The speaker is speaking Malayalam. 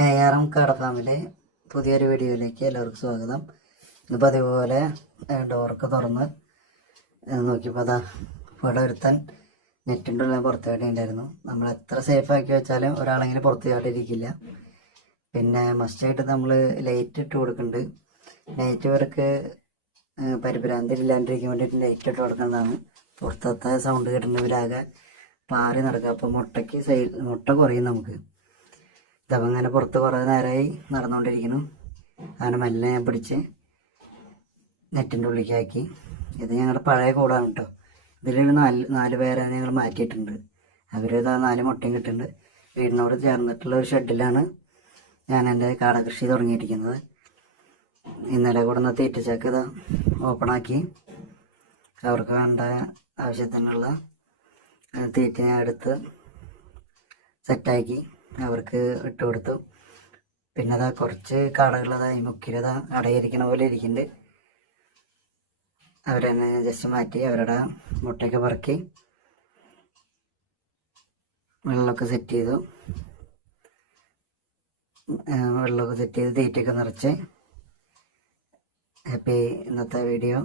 ARM കാട ഫാമിലെ പുതിയൊരു വീഡിയോയിലേക്ക് എല്ലാവർക്കും സ്വാഗതം. ഇന്നിപ്പോൾ അതേപോലെ ഡോറൊക്കെ തുറന്ന് നോക്കിയപ്പോൾ അതാ ഇവിടെ ഒരുത്തൻ നെറ്റിൻ്റെ ഉള്ളിൽ പുറത്ത് ചാടിയിട്ടുണ്ടായിരുന്നു. നമ്മൾ എത്ര സേഫ് ആക്കി വെച്ചാലും ഒരാളെങ്കിലും പുറത്ത് ചാടിയിരിക്കില്ല. പിന്നെ മസ്റ്റായിട്ട് നമ്മൾ ലൈറ്റ് ഇട്ട് കൊടുക്കുന്നുണ്ട്. ലൈറ്റ് ഇവർക്ക് പരിഭ്രാന്തി ഇല്ലാണ്ടിരിക്കാൻ വേണ്ടിയിട്ട് ലൈറ്റ് ഇട്ട് കൊടുക്കുന്നതാണ്. പുറത്തത്തെ സൗണ്ട് കേട്ടിട്ടുണ്ടെങ്കിലാകെ പാറി നടക്കുക. അപ്പോൾ മുട്ട കുറയും നമുക്ക്. ഇതപ്പം അങ്ങനെ പുറത്ത് കുറേ നേരമായി നടന്നുകൊണ്ടിരിക്കുന്നു. അങ്ങനെ മെല്ലെ ഞാൻ പിടിച്ച് നെറ്റിൻ്റെ ഉള്ളിലേക്കാക്കി. ഇത് ഞങ്ങളുടെ പഴയ കൂടാണ് കേട്ടോ. ഇതിലൊരു നാല് പേരെ ഞങ്ങൾ മാറ്റിയിട്ടുണ്ട്. അവരിതാ 4 മുട്ടയും കിട്ടുന്നുണ്ട്. വീടിനോട് ചേർന്നിട്ടുള്ള ഒരു ഷെഡിലാണ് ഞാൻ എൻ്റെ കാടകൃഷി തുടങ്ങിയിരിക്കുന്നത്. ഇന്നലെ കൂടെ നിന്ന് തീറ്റച്ചക്ക് ഇത് ഓപ്പണാക്കി അവർക്ക് വേണ്ട ആവശ്യത്തിനുള്ള തീറ്റ ഞാൻ എടുത്ത് സെറ്റാക്കി അവർക്ക് ഇട്ട് കൊടുത്തു. പിന്നെ അതാ കുറച്ച് കാടകളതായി മുക്കിലതാ അടയിരിക്കണ പോലെ ഇരിക്കുന്നുണ്ട്. അവരെന്നെ ജസ്റ്റ് മാറ്റി അവരുടെ മുട്ടയൊക്കെ പറക്കി വെള്ളമൊക്കെ സെറ്റ് ചെയ്തു. വെള്ളമൊക്കെ സെറ്റ് ചെയ്ത് തീറ്റയൊക്കെ നിറച്ച് ഹാപ്പി. ഇന്നത്തെ വീഡിയോ